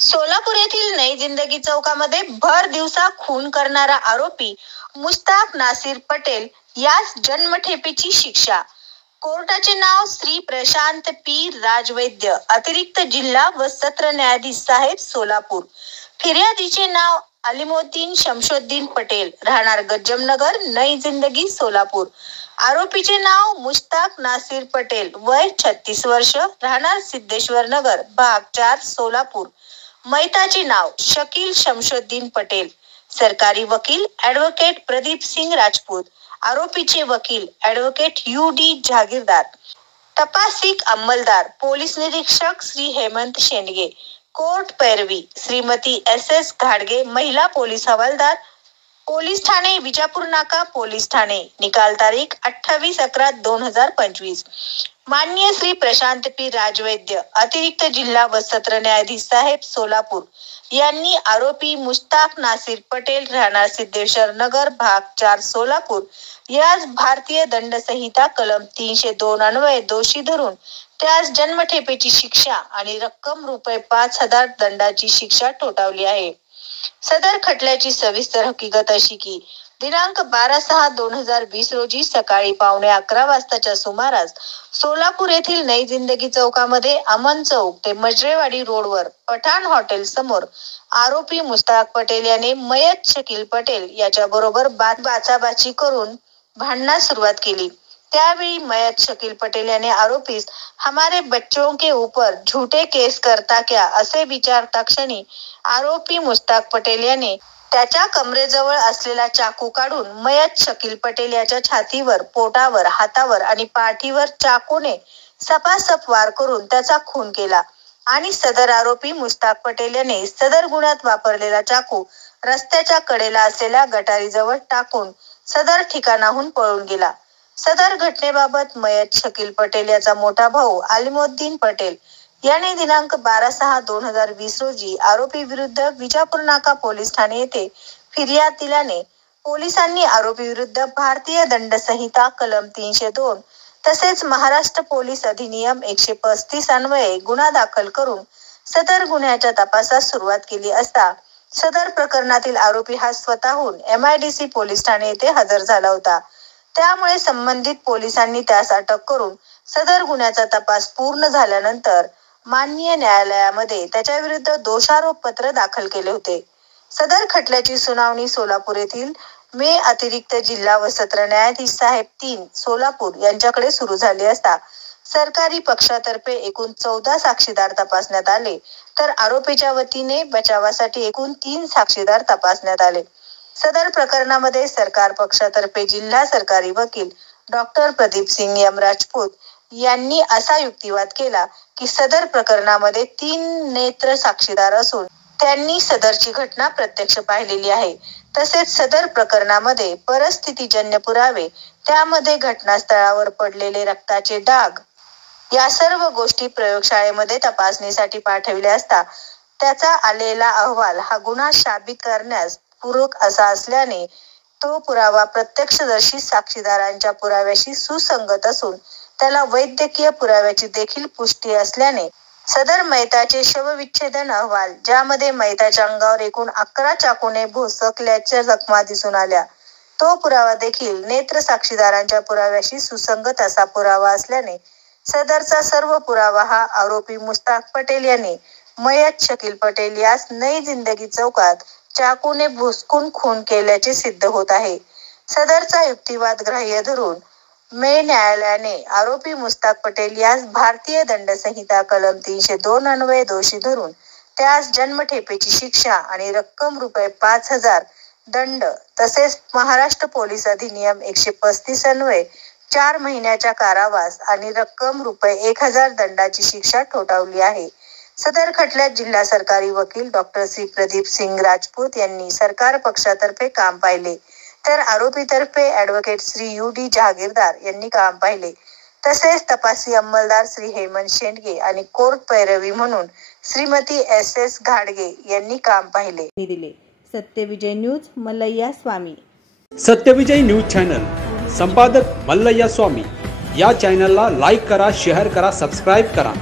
सोलापूर येथील नई जिंदगी चौकामध्ये भर दिवसा खून करणारा आरोपी मुश्ताक नासिर पटेल यास जन्मठेपेची शिक्षा। कोर्टाचे नाव श्री प्रशांत पी राजवैद्य, अतिरिक्त जिल्हा व सत्र न्यायाधीश साहेब सोलापूर। फिर्यादीचे नाव अलिमोद्दीन शमशोद्दीन पटेल, राहणार गज्जमनगर, नई जिंदगी सोलापूर। आरोपीचे नाव मुश्ताक नासिर पटेल, वय 36 वर्ष, राहणार सिद्धेश्वर नगर, भाग 4 सोलापूर। मैताचे नाव शकील शमशोद्दीन पटेल। सरकारी वकील ॲडव्होकेट प्रदीप सिंग राजपूत। आरोपीचे वकील ॲडव्होकेट UD जहागीरदार। तपासिक अंमलदार पोलीस निरीक्षक श्री हेमंत शेंडगे। कोर्ट पैरवी श्रीमती SS घाडगे, महिला पोलीस हवालदार, पोलीस ठाणे विजापूर नाका, पोलीस ठाणे। निकाल तारीख 28/11/2025। माननीय श्री प्रशांत पी राजवैद्य, अतिरिक्त जिल्हा व सत्र न्यायाधीश साहेब सोलापूर यांनी आरोपी मुश्ताक नासिर पटेल, राहणार सिद्धेश्वर नगर, भाग 4 सोलापूर यास भारतीय दंड संहिता कलम 302 अन्वये दोषी धरून त्यास जन्मठेपेची शिक्षा आणि रक्कम ₹5,000 दंडाची शिक्षा ठोठावली आहे। सदर खटल्याची सविस्तर हकीकत अशी की दिनांक 12/6/2020 रोजी सकाळी 11:15 वाजताच्या सुमारास सोलापूर येथील नई जिंदगी चौकामध्ये अमन चौक ते मजरेवाडी रोडवर पठाण हॉटेल समोर आरोपी मुश्ताक पटेल याने मयत शकील पटेल याच्या बरोबर बाचाबाची करून भांडणास सुरुवात केली। त्यावेळी मयत शकील पटेल याने आरोपीस हमारे बच्चों के ऊपर झूठे केस करता क्या असे विचारता क्षणी आरोपी मुश्ताक पटेल याने त्याच्या कमरेजवळ असलेला चाकू काढून मयत शकील पटेल याच्या छातीवर, पोटावर, हातावर आणि पाठीवर चाकूने सपासप वार करून त्याचा खून केला आणि सदर आरोपी मुश्ताक पटेल याने सदर गुन्ह्यात वापरलेला चाकू रस्त्याच्या कडेला असलेल्या गटारीजवळ टाकून सदर ठिकाणाहून पळून गेला। सदर घटनेबाबत मयत शकील पटेल याचा मोठा भाऊ अलिमोद्दीन पटेल याने दिनांक 12/6/2020 रोजी आरोपी विरुद्ध विजापूर नाका पोलीस ठाणे येथे फिर्याद दिल्याने पोलिसांनी आरोपी विरुद्ध भारतीय दंड संहिता कलम 302 तसेच महाराष्ट्र पोलीस अधिनियम 135 अन्वये गुन्हा दाखल करून सदर गुन्ह्याच्या तपासास सुरुवात केली असता सदर प्रकरणातील आरोपी हा स्वतःहून MIDC पोलीस ठाणे येथे हजर झाला होता। त्यामुळे संबंधित पोलिसांनी त्यास अटक करून सदर गुन्ह्याचा तपास पूर्ण झाल्यानंतर माननीय न्यायालयामध्ये त्याच्या विरुद्ध दोषारोप पत्र दाखल केले होते। सदर खटल्याची सुनावणी सोलापूर येथील मे अतिरिक्त जिल्हा व सत्र न्यायाधीश साहेब 3 सोलापूर यांच्याकडे सुरू झाली असता सरकारी पक्षातर्फे एकूण 14 साक्षीदार तपासण्यात आले, तर आरोपीच्या वतीने बचावासाठी एकूण 3 साक्षीदार तपासण्यात आले। सदर प्रकरणामध्ये सरकार पक्षातर्फे जिल्हा सरकारी वकील डॉक्टर प्रदीप सिंग राजपूत यांनी असा युक्तिवाद केला की सदर प्रकरणामध्ये 3 नेत्र साक्षीदार असून त्यांनी सदरची घटना प्रत्यक्ष पाहिलेली आहे। तसेच सदर प्रकरणामध्ये परिस्थितीजन्य पुरावे, त्यामध्ये घटनास्थळावर पडलेले रक्ताचे डाग या सर्व गोष्टी प्रयोगशाळेमध्ये तपासणीसाठी पाठविल्या असता त्याचा आलेला अहवाल हा गुन्हा साबित करण्यास पूरक असा असल्याने तो पुरावा प्रत्यक्षदर्शी साक्षीदारांच्या पुराव्याशी सुसंगत असून त्याला वैद्यकीय पुराव्याची देखील पुष्टी असल्याने सदर मैताचे शवविच्छेदन अहवाल, ज्यामध्ये मैताच्या अंगावर एकूण 11 चाकूने भोसकल्याच्या जखमा दिसून आल्या, तो पुरावा देखील नेत्र साक्षीदारांच्या पुराव्याशी सुसंगत असा पुरावा असल्याने सदरचा सर्व पुरावा हा आरोपी मुश्ताक पटेल याने मयत शकील पटेल यास नई जिंदगी चौकात चाकूने भुसकून खून केल्याचे सिद्ध होत आहे। सदरचा युक्तिवाद ग्राह्य धरून मे न्यायालयाने आरोपी मुश्ताक पटेल यास भारतीय दंड संहिता कलम 302 अन्वये दोषी धरून त्यास जन्मठेपेची शिक्षा आणि रक्कम ₹5,000 दंड तसेच महाराष्ट्र पोलीस अधिनियम 135 अन्वये 4 महिन्याच्या कारावास आणि रक्कम ₹1,000 दंडाची शिक्षा ठोठावली आहे। सदर खटल्यात जिल्हा सरकारी वकील डॉक्टर श्री प्रदीप सिंग राजपूत यांनी सरकार पक्षातर्फे काम पाहिले, तर आरोपीतर्फे ॲडव्होकेट श्री UD जहागीरदार यांनी काम पाहिले। तसेच तपासी अंमलदार श्री हेमंत शेंडगे आणि कोर्ट पैरवी म्हणून श्रीमती SS घाडगे यांनी काम पाहिले। सत्यविजय न्यूज मल्लय्या स्वामी। सत्यविजय न्यूज चॅनल संपादक मल्लय्या स्वामी। या चॅनलला लाईक करा, शेअर करा, सबस्क्राईब करा